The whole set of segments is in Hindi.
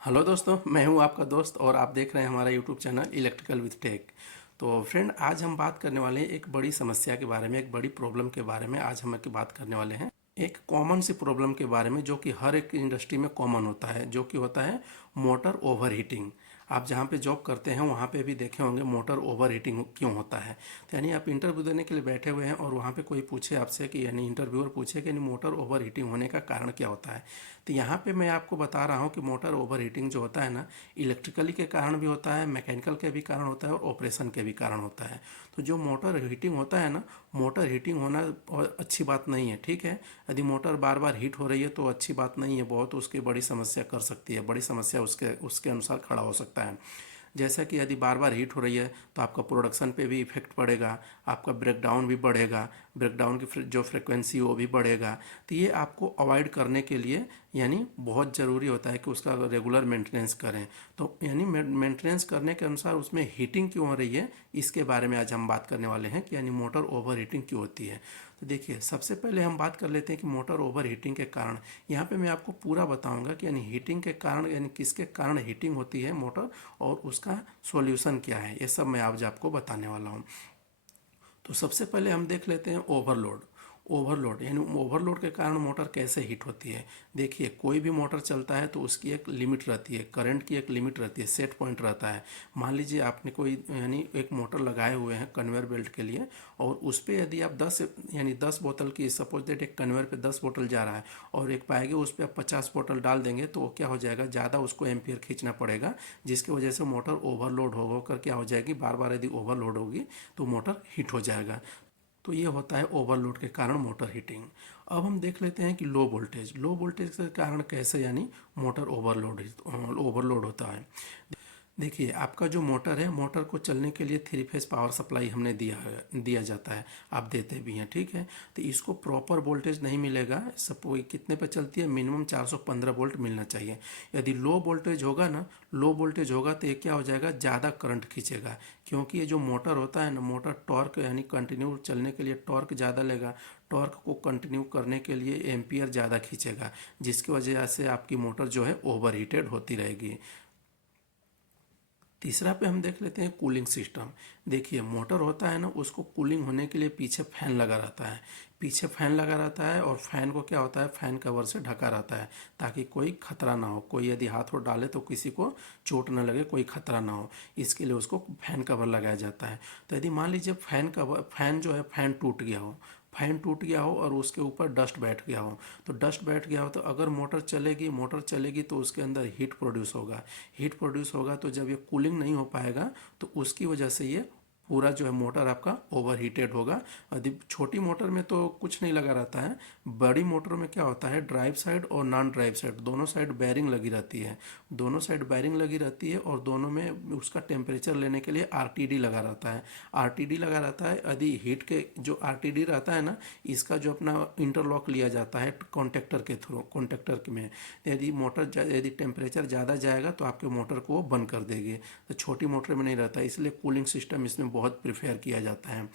हेलो दोस्तों, मैं हूं आपका दोस्त और आप देख रहे हैं हमारा YouTube channel electrical with tech. तो फ्रेंड, आज हम बात करने वाले हैं एक बड़ी समस्या के बारे में, एक बड़ी प्रॉब्लम के बारे में। आज हम की बात करने वाले हैं एक कॉमन सी प्रॉब्लम के बारे में जो कि हर एक इंडस्ट्री में कॉमन होता है, जो कि होता है मोटर ओवर हीटिंग। आप जहाँ पे जॉब करते हैं वहाँ पे भी देखे होंगे मोटर ओवर हीटिंग क्यों होता है। तो यानी आप इंटरव्यू देने के लिए बैठे हुए हैं और वहाँ पे कोई पूछे आपसे कि यानी इंटरव्यूअर पूछे कि यानी मोटर ओवर हीटिंग होने का कारण क्या होता है। तो यहाँ पे मैं आपको बता रहा हूँ कि मोटर ओवर हीटिंग जो होता है ना, इलेक्ट्रिकली के कारण भी होता है, मैकेनिकल के भी कारण होता है और ऑपरेशन के भी कारण होता है। तो जो मोटर हीटिंग होता है ना, मोटर हीटिंग होना और अच्छी बात नहीं है, ठीक है। यदि मोटर बार बार हीट हो रही है तो अच्छी बात नहीं है, बहुत उसकी बड़ी समस्या कर सकती है, बड़ी समस्या उसके उसके अनुसार खड़ा हो सकता है। जैसा कि यदि बार बार हीट हो रही है तो आपका प्रोडक्शन पे भी इफेक्ट पड़ेगा, आपका ब्रेकडाउन भी बढ़ेगा, ब्रेकडाउन की जो फ्रिक्वेंसी वो भी बढ़ेगा। तो ये आपको अवॉइड करने के लिए यानी बहुत ज़रूरी होता है कि उसका रेगुलर मेंटेनेंस करें। तो यानी मेंटेनेंस करने के अनुसार उसमें हीटिंग क्यों हो रही है, इसके बारे में आज हम बात करने वाले हैं कि यानी मोटर ओवर हीटिंग क्यों होती है। तो देखिए, सबसे पहले हम बात कर लेते हैं कि मोटर ओवर हीटिंग के कारण। यहाँ पे मैं आपको पूरा बताऊंगा कि यानी हीटिंग के कारण यानी किसके कारण हीटिंग होती है मोटर, और उसका सॉल्यूशन क्या है, ये सब मैं आज आपको बताने वाला हूँ। तो सबसे पहले हम देख लेते हैं ओवरलोड। ओवरलोड यानी ओवरलोड के कारण मोटर कैसे हीट होती है। देखिए, कोई भी मोटर चलता है तो उसकी एक लिमिट रहती है, करंट की एक लिमिट रहती है, सेट पॉइंट रहता है। मान लीजिए आपने कोई यानी एक मोटर लगाए हुए हैं कन्वेयर बेल्ट के लिए, और उस पर यदि आप 10 बोतल की, सपोज दैट एक कन्वेयर पे 10 बोतल जा रहा है और एक पाएगी उस पर आप 50 बोतल डाल देंगे तो वो क्या हो जाएगा, ज़्यादा उसको एम्पियर खींचना पड़ेगा, जिसकी वजह से मोटर ओवरलोड होकर क्या हो जाएगी, बार बार यदि ओवरलोड होगी तो मोटर हीट हो जाएगा। तो ये होता है ओवरलोड के कारण मोटर हीटिंग। अब हम देख लेते हैं कि लो वोल्टेज, लो वोल्टेज के कारण कैसे यानी मोटर ओवरलोड होता है। देखिए, आपका जो मोटर है, मोटर को चलने के लिए 3 फेज पावर सप्लाई हमने दिया जाता है, आप देते भी हैं, ठीक है। तो इसको प्रॉपर वोल्टेज नहीं मिलेगा, सपोज कितने पे चलती है, मिनिमम 415 वोल्ट मिलना चाहिए। यदि लो वोल्टेज होगा ना, लो वोल्टेज होगा तो ये क्या हो जाएगा, ज़्यादा करंट खींचेगा, क्योंकि ये जो मोटर होता है ना, मोटर टॉर्क यानी कंटिन्यू चलने के लिए टॉर्क ज़्यादा लेगा, टॉर्क को कंटिन्यू करने के लिए एम्पियर ज़्यादा खींचेगा, जिसकी वजह से आपकी मोटर जो है ओवर हीटेड होती रहेगी। तीसरा पे हम देख लेते हैं कूलिंग सिस्टम। देखिए, मोटर होता है ना, उसको कूलिंग होने के लिए पीछे फैन लगा रहता है, पीछे फैन लगा रहता है, और फैन को क्या होता है, फैन कवर से ढका रहता है ताकि कोई खतरा ना हो, कोई यदि हाथ और डाले तो किसी को चोट ना लगे, कोई खतरा ना हो, इसके लिए उसको फैन कवर लगाया जाता है। तो यदि मान लीजिए फैन जो है, फैन टूट गया हो, फैन टूट गया हो और उसके ऊपर डस्ट बैठ गया हो, तो डस्ट बैठ गया हो तो अगर मोटर चलेगी तो उसके अंदर हीट प्रोड्यूस होगा, हीट प्रोड्यूस होगा तो जब ये कूलिंग नहीं हो पाएगा तो उसकी वजह से ये पूरा जो है मोटर आपका ओवर हीटेड होगा। यदि छोटी मोटर में तो कुछ नहीं लगा रहता है, बड़ी मोटर में क्या होता है, ड्राइव साइड और नॉन ड्राइव साइड दोनों साइड बैरिंग लगी रहती है, दोनों साइड बैरिंग लगी रहती है, और दोनों में उसका टेम्परेचर लेने के लिए आरटीडी लगा रहता है, आरटीडी लगा रहता है। यदि हीट के जो आरटीडी रहता है ना, इसका जो अपना इंटरलॉक लिया जाता है कॉन्टेक्टर के थ्रू, कॉन्टेक्टर में यदि टेम्परेचर ज़्यादा जाएगा तो आपके मोटर को वो बंद कर देगी। तो छोटी मोटर में नहीं रहता, इसलिए कूलिंग सिस्टम इसमें बहुत प्रिफेयर किया जाता है।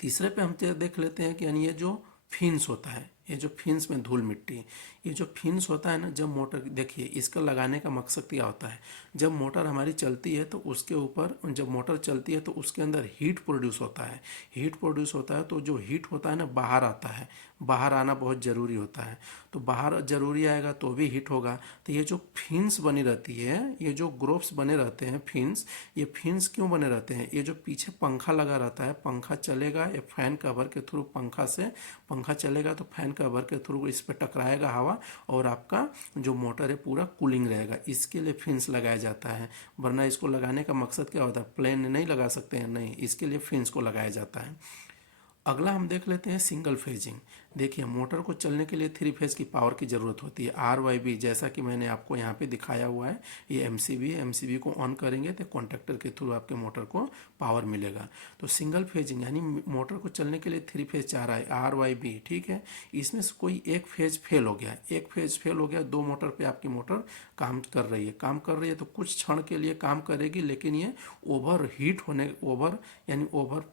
तीसरे पे हम देख लेते हैं कि यानी ये जो फिन्स होता है, ये जो फिन्स में धूल मिट्टी, ये जो फिन्स होता है ना, जब मोटर, देखिए इसका लगाने का मकसद क्या होता है, जब मोटर हमारी चलती है तो उसके ऊपर, जब मोटर चलती है तो उसके अंदर हीट प्रोड्यूस होता है, हीट प्रोड्यूस होता है तो जो हीट होता है ना बाहर आता है, बाहर आना बहुत ज़रूरी होता है। तो बाहर ज़रूरी आएगा तो भी हीट होगा। तो ये जो फिन्स बनी रहती है, ये जो ग्रोव्स बने रहते हैं फिन्स, ये फिन्स क्यों बने रहते हैं, ये जो पीछे पंखा लगा रहता है, पंखा चलेगा ये फैन कवर के थ्रू, पंखा चलेगा तो फैन कवर के थ्रू इस पर टकराएगा हवा, और आपका जो मोटर है पूरा कूलिंग रहेगा, इसके लिए फिन्स लगाया जाता है। वरना इसको लगाने का मकसद क्या होता है, प्लेन नहीं लगा सकते हैं, नहीं, इसके लिए फिन्स को लगाया जाता है। अगला हम देख लेते हैं सिंगल फेजिंग। देखिए, मोटर को चलने के लिए 3 फेज की पावर की ज़रूरत होती है, RYB, जैसा कि मैंने आपको यहाँ पे दिखाया हुआ है। ये MCB है, MCB को ऑन करेंगे तो कॉन्टेक्टर के थ्रू आपके मोटर को पावर मिलेगा। तो सिंगल फेजिंग यानी मोटर को चलने के लिए 3 फेज चाह रहा है, RYB, ठीक है। इसमें से कोई एक फेज फेल हो गया, एक फेज फेल हो गया, दो मोटर पर आपकी मोटर काम कर रही है तो कुछ क्षण के लिए काम करेगी, लेकिन ये ओवर हीट होने, ओवर यानी ओवर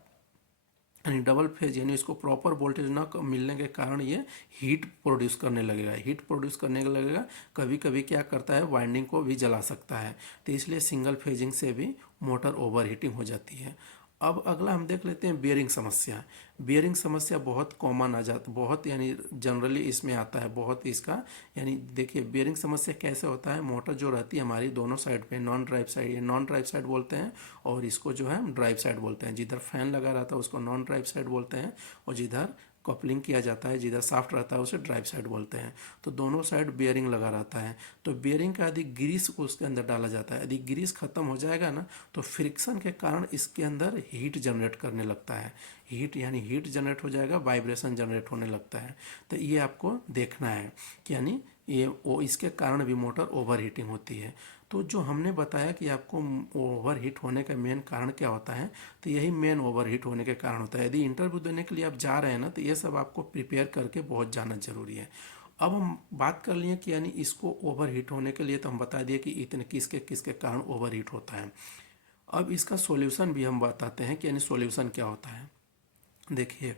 यानी डबल फेज यानी इसको प्रॉपर वोल्टेज ना मिलने के कारण ये हीट प्रोड्यूस करने लगेगा। हीट प्रोड्यूस करने लगेगा, कभी कभी क्या करता है वाइंडिंग को भी जला सकता है। तो इसलिए सिंगल फेजिंग से भी मोटर ओवर हीटिंग हो जाती है। अब अगला हम देख लेते हैं बियरिंग समस्या। बियरिंग समस्या बहुत कॉमन आ जाता, बहुत यानी जनरली इसमें आता है बहुत इसका। यानी देखिए बियरिंग समस्या कैसे होता है, मोटर जो रहती है हमारी दोनों साइड पे, नॉन ड्राइव साइड, ये नॉन ड्राइव साइड बोलते हैं और इसको जो है ड्राइव साइड बोलते हैं। जिधर फैन लगा रहता है उसको नॉन ड्राइव साइड बोलते हैं और जिधर कपलिंग किया जाता है, जिधर साफ्ट रहता है उसे ड्राइव साइड बोलते हैं। तो दोनों साइड बियरिंग लगा रहता है। तो बियरिंग का यदि ग्रीस को उसके अंदर डाला जाता है, यदि ग्रीस खत्म हो जाएगा ना तो फ्रिक्शन के कारण इसके अंदर हीट जनरेट करने लगता है। हीट यानी हीट जनरेट हो जाएगा, वाइब्रेशन जनरेट होने लगता है। तो ये आपको देखना है कि यानी ये वो इसके कारण भी मोटर ओवर हीटिंग होती है। तो जो हमने बताया कि आपको ओवर हीट होने का मेन कारण क्या होता है, तो यही मेन ओवर हीट होने के कारण होता है। यदि इंटरव्यू देने के लिए आप जा रहे हैं ना तो ये सब आपको प्रिपेयर करके बहुत जाना जरूरी है। अब हम बात कर लिए कि यानी इसको ओवर हीट होने के लिए तो हम बता दिए कि इतने किसके किसके कारण ओवर हीट होता है। अब इसका सॉल्यूशन भी हम बताते हैं कि यानी सॉल्यूशन क्या होता है। देखिए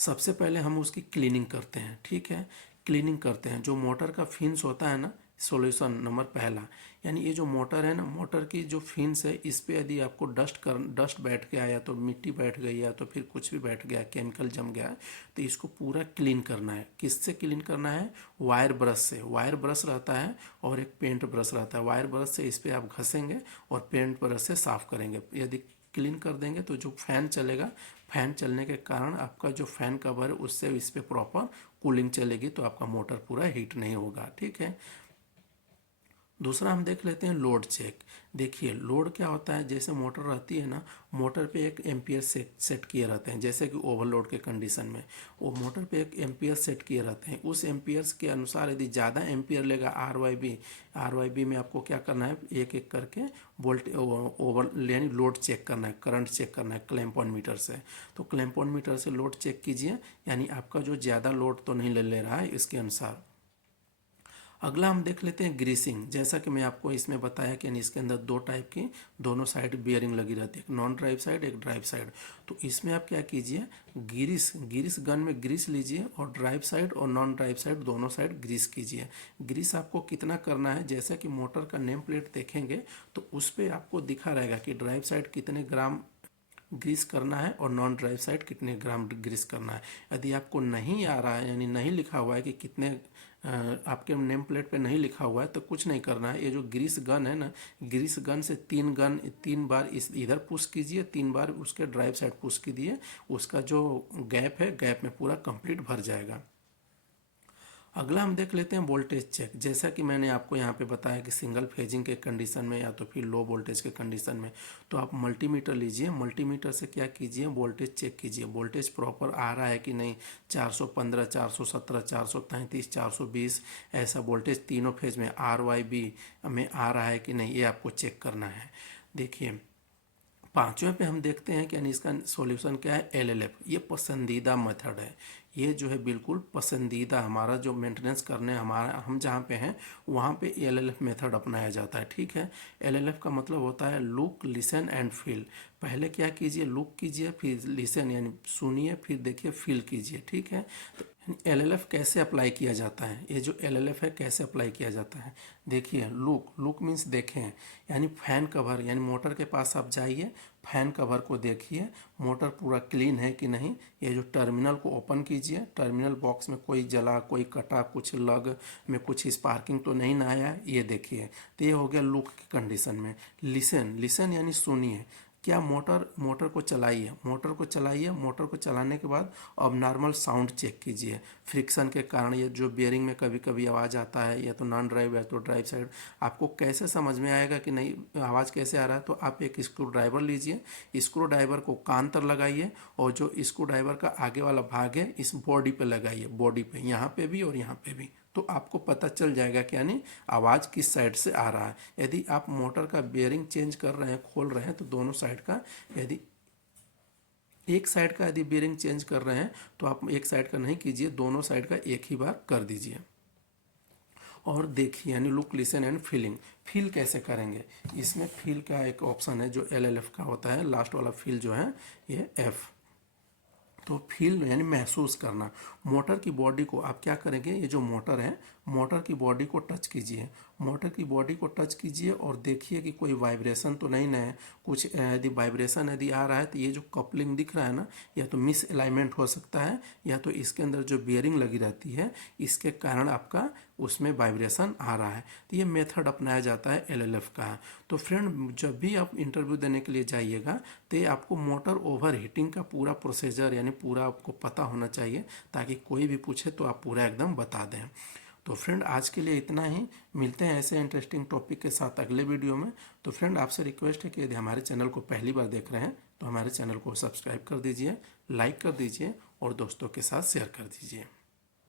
सबसे पहले हम उसकी क्लीनिंग करते हैं, ठीक है। क्लीनिंग करते हैं, जो मोटर का फिन्स होता है ना, सॉल्यूशन नंबर पहला, यानी ये जो मोटर है ना, मोटर की जो फिन्स है इस पे यदि आपको डस्ट बैठ गया या तो मिट्टी बैठ गई या तो फिर कुछ भी बैठ गया, केमिकल जम गया, तो इसको पूरा क्लीन करना है। किससे क्लीन करना है? वायर ब्रश से। वायर ब्रश रहता है और एक पेंट ब्रश रहता है। वायर ब्रश से इस पर आप घसेंगे और पेंट ब्रश से साफ करेंगे। यदि क्लीन कर देंगे तो जो फैन चलेगा, फैन चलने के कारण आपका जो फैन कवर है उससे इस पर प्रॉपर कूलिंग चलेगी, तो आपका मोटर पूरा हीट नहीं होगा, ठीक है। दूसरा हम देख लेते हैं लोड चेक। देखिए लोड क्या होता है, जैसे मोटर रहती है ना, मोटर पे एक एम्पियर सेट किए रहते हैं। जैसे कि ओवरलोड के कंडीशन में वो मोटर पे एक एम्पियर सेट किए रहते हैं। उस एम्पियर्स के अनुसार यदि ज़्यादा एम्पियर लेगा आर वाई बी में आपको क्या करना है, एक एक करके वोल्ट ओवर यानी लोड चेक करना है, करंट चेक करना है क्लैंप ऑन मीटर से। तो क्लैंप ऑन मीटर से लोड चेक कीजिए, यानी आपका जो ज़्यादा लोड तो नहीं ले रहा है इसके अनुसार। अगला हम देख लेते हैं ग्रीसिंग। जैसा कि मैं आपको इसमें बताया कि इसके अंदर दो टाइप की दोनों साइड बियरिंग लगी रहती है, एक नॉन ड्राइव साइड एक ड्राइव साइड। तो इसमें आप क्या कीजिए, ग्रीस गन में ग्रीस लीजिए और ड्राइव साइड और नॉन ड्राइव साइड दोनों साइड ग्रीस कीजिए। ग्रीस आपको कितना करना है, जैसा कि मोटर का नेम प्लेट देखेंगे तो उस पर आपको दिखा रहेगा कि ड्राइव साइड कितने ग्राम ग्रीस करना है और नॉन ड्राइव साइड कितने ग्राम ग्रीस करना है। यदि आपको नहीं आ रहा है, यानी नहीं लिखा हुआ है कि कितने आपके नेम प्लेट पे नहीं लिखा हुआ है, तो कुछ नहीं करना है। ये जो ग्रीस गन है ना, ग्रीस गन से तीन बार इस इधर पुश कीजिए, 3 बार उसके ड्राइव साइड पुश कीजिए। उसका जो गैप है, गैप में पूरा कंप्लीट भर जाएगा। अगला हम देख लेते हैं वोल्टेज चेक। जैसा कि मैंने आपको यहाँ पे बताया कि सिंगल फेजिंग के कंडीशन में या तो फिर लो वोल्टेज के कंडीशन में, तो आप मल्टीमीटर लीजिए। मल्टीमीटर से क्या कीजिए, वोल्टेज चेक कीजिए, वोल्टेज प्रॉपर आ रहा है कि नहीं। 415, 417, 433, 420 ऐसा वोल्टेज तीनों फेज में RYB में आ रहा है कि नहीं, ये आपको चेक करना है। देखिए पांचवें पे हम देखते हैं कि यानी इसका सॉल्यूशन क्या है, LLF। ये पसंदीदा मेथड है। ये जो है बिल्कुल पसंदीदा, हमारा जो मेंटेनेंस करने हमारा हम जहाँ पे हैं वहाँ पे LLF मेथड अपनाया जाता है, ठीक है। LLF का मतलब होता है लुक, लिसन एंड फील। पहले क्या कीजिए, लुक कीजिए, फिर लिसन यानी सुनिए, फिर देखिए, फील कीजिए, ठीक है। तो LLF कैसे अप्लाई किया जाता है, ये जो LLF है कैसे अप्लाई किया जाता है, देखिए लुक मीन्स देखें, यानी फैन कवर, यानी मोटर के पास आप जाइए, फैन कवर को देखिए मोटर पूरा क्लीन है कि नहीं। ये जो टर्मिनल को ओपन कीजिए, टर्मिनल बॉक्स में कोई जला, कोई कटा, कुछ लग में कुछ स्पार्किंग तो नहीं ना आया, ये देखिए। तो ये हो गया लुक की कंडीशन में। लिसन यानी सुनिए, क्या मोटर को चलाइए, मोटर को चलाने के बाद अब नॉर्मल साउंड चेक कीजिए। फ्रिक्शन के कारण ये जो बियरिंग में कभी कभी आवाज़ आता है, या तो नॉन ड्राइव या तो ड्राइव साइड, आपको कैसे समझ में आएगा कि नहीं आवाज़ कैसे आ रहा है, तो आप एक स्क्रू ड्राइवर लीजिए, स्क्रू ड्राइवर को कान तर लगाइए और जो स्क्रू ड्राइवर का आगे वाला भाग है इस बॉडी पे लगाइए, बॉडी पे, यहाँ पे भी और यहाँ पे भी, तो आपको पता चल जाएगा कि यानी आवाज़ किस साइड से आ रहा है। यदि आप मोटर का बेयरिंग चेंज कर रहे हैं, खोल रहे हैं, तो दोनों साइड का, यदि एक साइड का यदि बेयरिंग चेंज कर रहे हैं तो आप एक साइड का नहीं कीजिए, दोनों साइड का एक ही बार कर दीजिए। और देखिए यानी look, listen and feeling. Feel कैसे करेंगे, इसमें फील का एक ऑप्शन है जो LLF का होता है, लास्ट वाला फील जो है ये F। तो फील यानी महसूस करना। मोटर की बॉडी को आप क्या करेंगे, ये जो मोटर है, मोटर की बॉडी को टच कीजिए, मोटर की बॉडी को टच कीजिए और देखिए कि कोई वाइब्रेशन तो नहीं ना है। कुछ यदि वाइब्रेशन यदि आ रहा है तो ये जो कपलिंग दिख रहा है ना, या तो मिस अलाइनमेंट हो सकता है, या तो इसके अंदर जो बियरिंग लगी रहती है इसके कारण आपका उसमें वाइब्रेशन आ रहा है। तो ये मेथड अपनाया जाता है एलएलएफ का। तो फ्रेंड, जब भी आप इंटरव्यू देने के लिए जाइएगा तो ये आपको मोटर ओवर हीटिंग का पूरा प्रोसीजर यानी पूरा आपको पता होना चाहिए, ताकि कोई भी पूछे तो आप पूरा एकदम बता दें। तो फ्रेंड, आज के लिए इतना ही। मिलते हैं ऐसे इंटरेस्टिंग टॉपिक के साथ अगले वीडियो में। तो फ्रेंड, आपसे रिक्वेस्ट है कि यदि हमारे चैनल को पहली बार देख रहे हैं तो हमारे चैनल को सब्सक्राइब कर दीजिए, लाइक कर दीजिए और दोस्तों के साथ शेयर कर दीजिए।